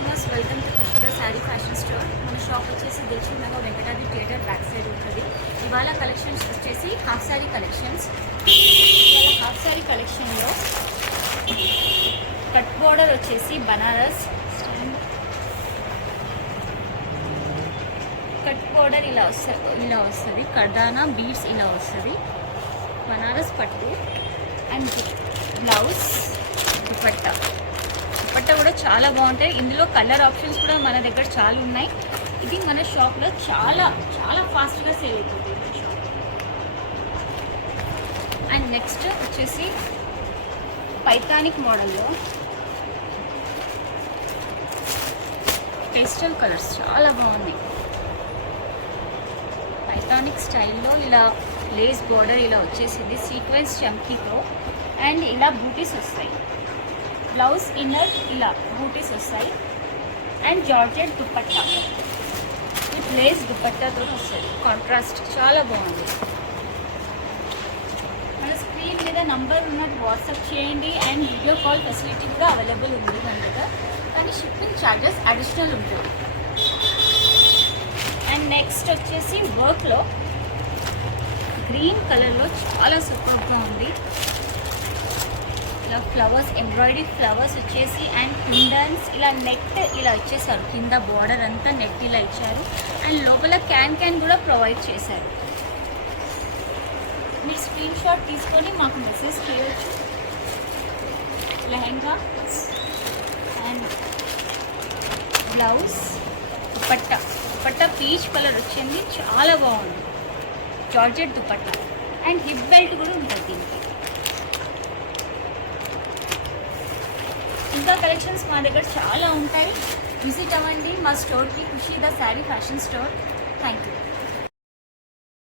Customers, welcome to Kushida sari fashion store. మన shop వచ్చేసి Dilsukhnagar Venkatadri theatre back side ఉంటుంది. ఇవాళ కలెక్షన్స్ వచ్చేసి హాఫ్ శారీ కలెక్షన్స్. ఇవాళ హాఫ్ శారీ కలెక్షన్లో కట్ బోర్డర్ వచ్చేసి బనారస్ కట్ బోర్డర్ ఇలా వస్తుంది కర్దానా బీడ్స్ ఇలా వస్తుంది, బనారస్ పట్టు అండ్ బ్లౌజ్ దుపట్టా కూడా చాలా బాగుంటాయి. ఇందులో కలర్ ఆప్షన్స్ కూడా మన దగ్గర చాలా ఉన్నాయి. ఇది మన షాప్లో చాలా చాలా ఫాస్ట్గా సేల్ అవుతుంది మన షాప్. అండ్ నెక్స్ట్ వచ్చేసి పైథానిక్ మోడల్లో పేస్టల్ కలర్స్ చాలా బాగున్నాయి. పైథానిక్ స్టైల్లో ఇలా లేస్ బోర్డర్ ఇలా వచ్చేసింది సీక్వెన్స్ చమ్కీతో అండ్ ఇలా బూటీస్ వస్తాయి. బ్లౌజ్ ఇన్నర్ ఇలా బూటీస్ వస్తాయి and georgette dupatta with lace దుపట్టాతో వస్తుంది. కాంట్రాస్ట్ చాలా బాగుంది. మన స్క్రీన్ మీద నంబర్ ఉన్నది వాట్సాప్ చేయండి అండ్ వీడియో కాల్ ఫెసిలిటీ కూడా అవైలబుల్ ఉంది మన దగ్గర, కానీ షిప్పింగ్ ఛార్జెస్ అడిషనల్ ఉంటుంది. అండ్ నెక్స్ట్ వచ్చేసి వర్క్లో గ్రీన్ కలర్లో చాలా సూపర్గా ఉంది. ఇలా ఫ్లవర్స్ ఎంబ్రాయిడరీ ఫ్లవర్స్ వచ్చేసి అండ్ కుందన్స్ ఇలా నెట్ ఇలా ఇచ్చేసారు. కింద బార్డర్ అంతా నెట్ ఇలా ఇచ్చారు అండ్ లోపల క్యాన్ కూడా ప్రొవైడ్ చేశారు. మీరు స్క్రీన్ షాట్ తీసుకొని మాకు మెసేజ్ చేయవచ్చు. Lehenga and blouse dupatta peach colour వచ్చింది, చాలా బాగుంది. Georgette dupatta and hip belt కూడా ఉంటుంది దీనికి. ఇంకా కలెక్షన్స్ మా దగ్గర చాలా ఉంటాయి. విజిట్ అవ్వండి మా స్టోర్కి, Kushida sari fashion store. Thank you.